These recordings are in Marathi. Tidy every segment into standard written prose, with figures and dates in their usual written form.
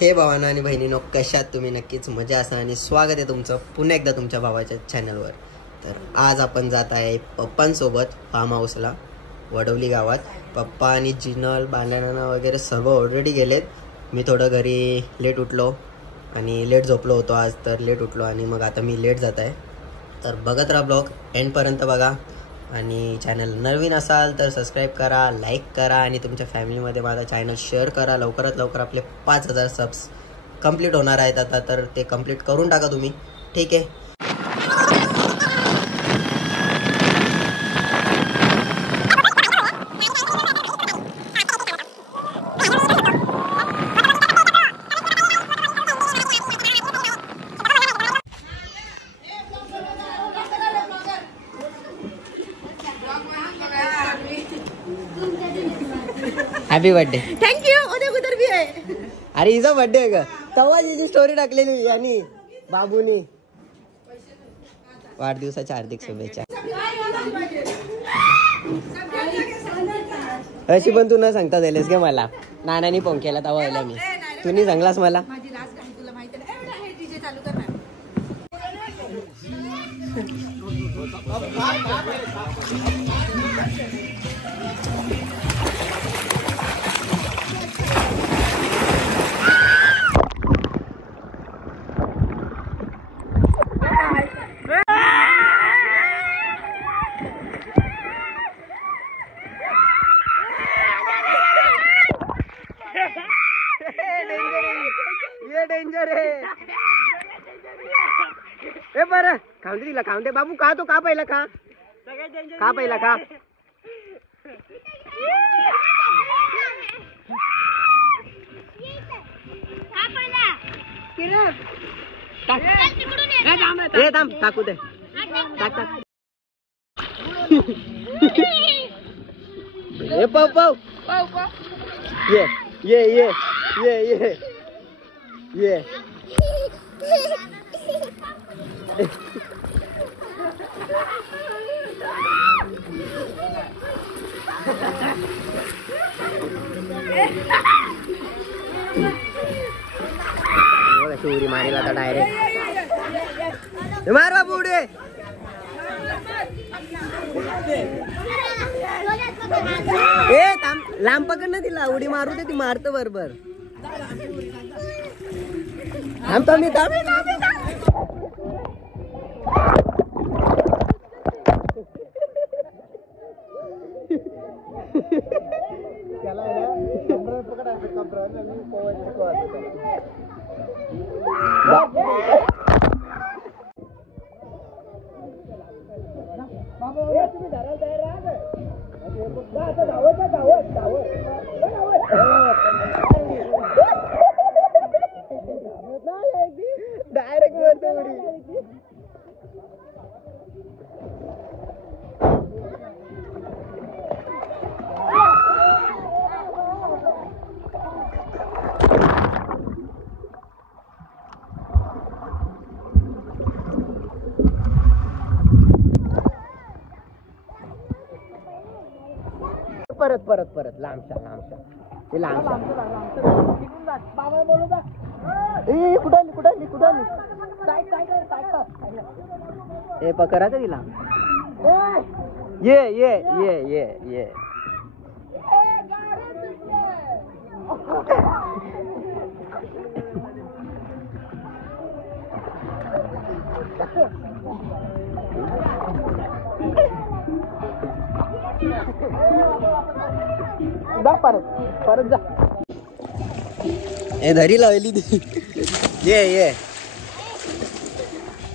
हे भावांनो आणि बहिणींनो, कशात तुम्ही? नक्कीच मजा असा आणि स्वागत आहे तुमचं पुन्हा एकदा तुमच्या भावाच्या चॅनलवर. तर आज आपण जात आहे पप्पांसोबत फार्म हाऊसला वडवली गावात. पप्पा आणि जिनल बांधण्यानं वगैरे सर्व ऑलरेडी गेलेत. मी थोडं घरी लेट उठलो आणि लेट झोपलो होतो आज, तर लेट उठलो आणि मग आता मी लेट जात आहे. तर बघत राहा ब्लॉग एंडपर्यंत बघा आणि चॅनल नवीन असाल तर सबस्क्राईब करा, लाईक करा आणि तुमच्या फॅमिलीमध्ये माझा चॅनल शेअर करा. लवकरात लवकर आपले 5000 सबस कंप्लीट होणार आहेत आता, तर ते कंप्लीट करून टाका तुम्ही. ठीक आहे. Happy birthday. थँक्यू. उद्या कुठे भी आहे? अरे हिचा बर्थडे आहे का? तेव्हा हिची स्टोरी टाकलेली यांनी बाबूनी. वाढदिवसाच्या हार्दिक शुभेच्छा. अशी पण तू न सांगता दिलेस गे मला. नानानी फोन केला तेव्हा आला मी. तू नाही सांगलास मला. माझी लास्ट गाणी तुला माहिती आहे. डीजे चालू कर ना. डेंजर आहे. ए बरं खाऊन दे तिला, खाऊन दे बाबू. का तो का पहिला खा, का पहिला खा. ए थांब, टाकू दे. टाक टाक. ए पाव पाव. ये ये ये ये ये ये. उडी मारेल आता डायरेक्ट. मार बाबू उडी. ए थांब, लांब पकड ना तिला. उडी मारू दे, ती मारतं बरोबर. थांब थांब थांब. डायरेक्ट वरती उडी. परत परत परत लांबशा लांबशा. ते लांबशा. बाबा बोलू दा. ए कुठं कुठं कुठं. ए पकड़ा का दिला. ये ये ये ये ये. जा परत परत जा. ए धरी लावली ती. ये ये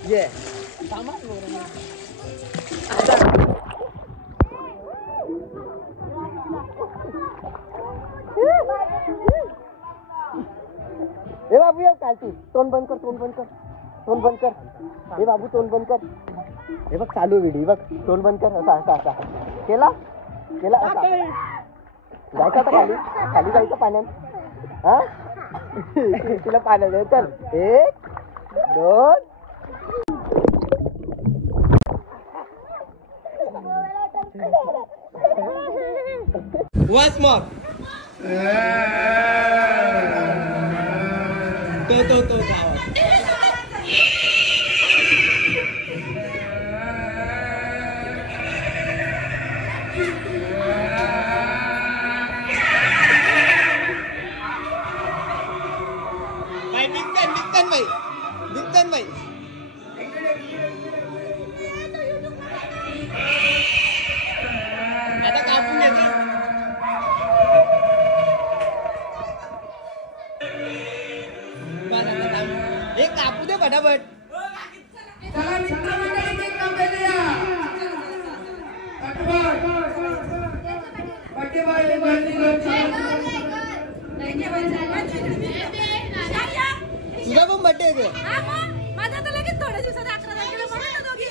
ये. ए बाबू ये काय तू. तोंड बंद कर, तोंड बंद कर, तोंड बंद कर. हे बाबू तोंड बंद कर. हे बघ चालू व्हिडिओ बघ. तोंड बंद कर. असा असा असा केला केला. असा जायचं आता खाली, खाली जायचं पाण्यात. हा तिला पाण्यात आहे. चल 1 2. वॉस मॉर तो आवाज दिसतन भाई आता कापून घेतो हे कापू दे फटाफट तुझा पण बड्डे आहे माझा तर लगेच थोड्या दिवसात 11 तारखेला म्हणून ना दोघी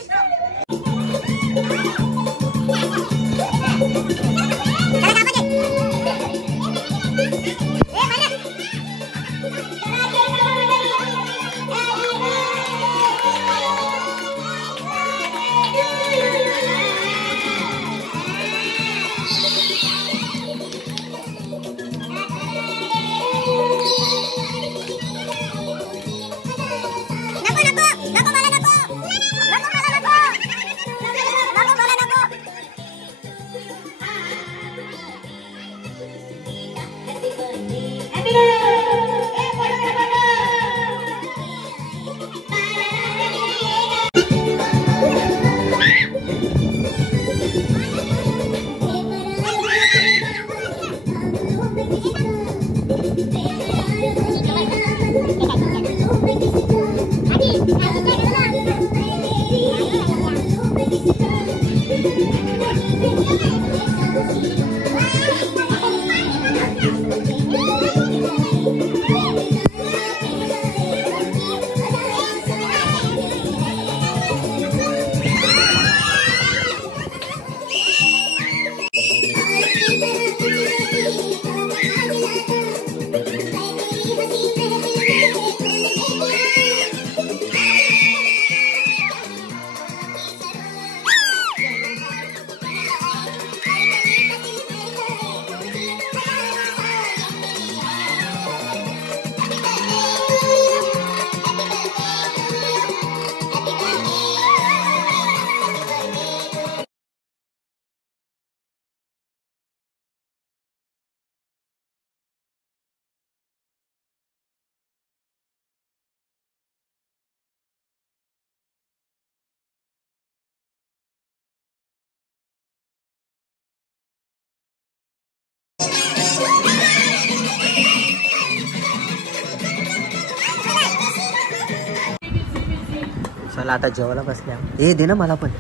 चला आता जेवायला बसल्या. हे दे ना मला पण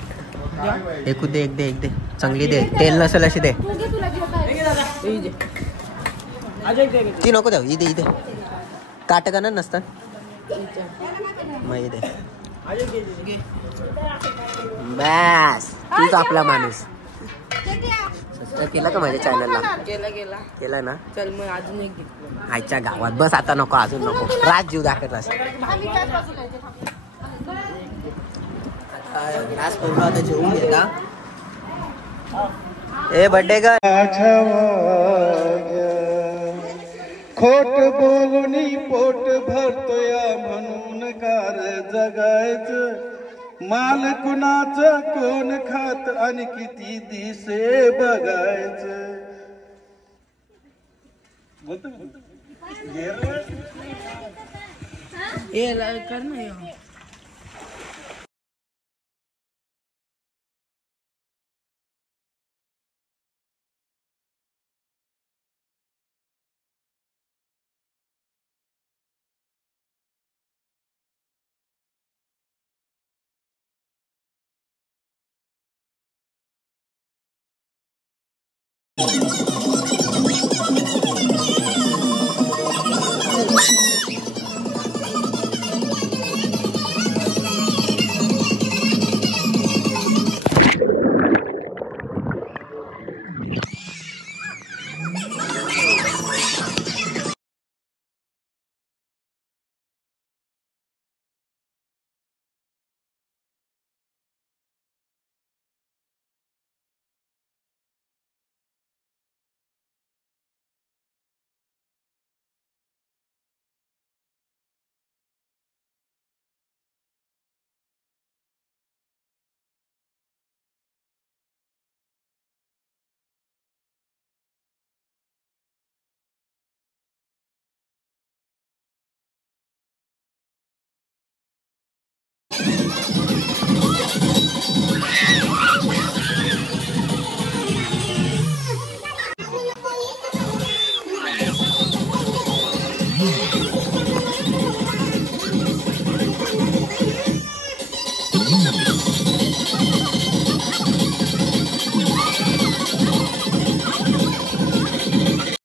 एक दे चांगली दे. तेल नसेल अशी दे. ती नको देऊ. इथे काट का ना नसतात मग दे. बस तूच आपला माणूस. केला का माझ्या चॅनलला? केला ना. चल मग अजून एक आजच्या गावात बस. आता नको अजून नको. रात जीव दाखवत ग्लास पडलो आता जेवून घेता. ए बर्थडे का खोट बोलून पोट भरतोया म्हणून कार जगायचं. माल कुणाचं कोण खात आणि किती दिसे बघायचं. कर ना.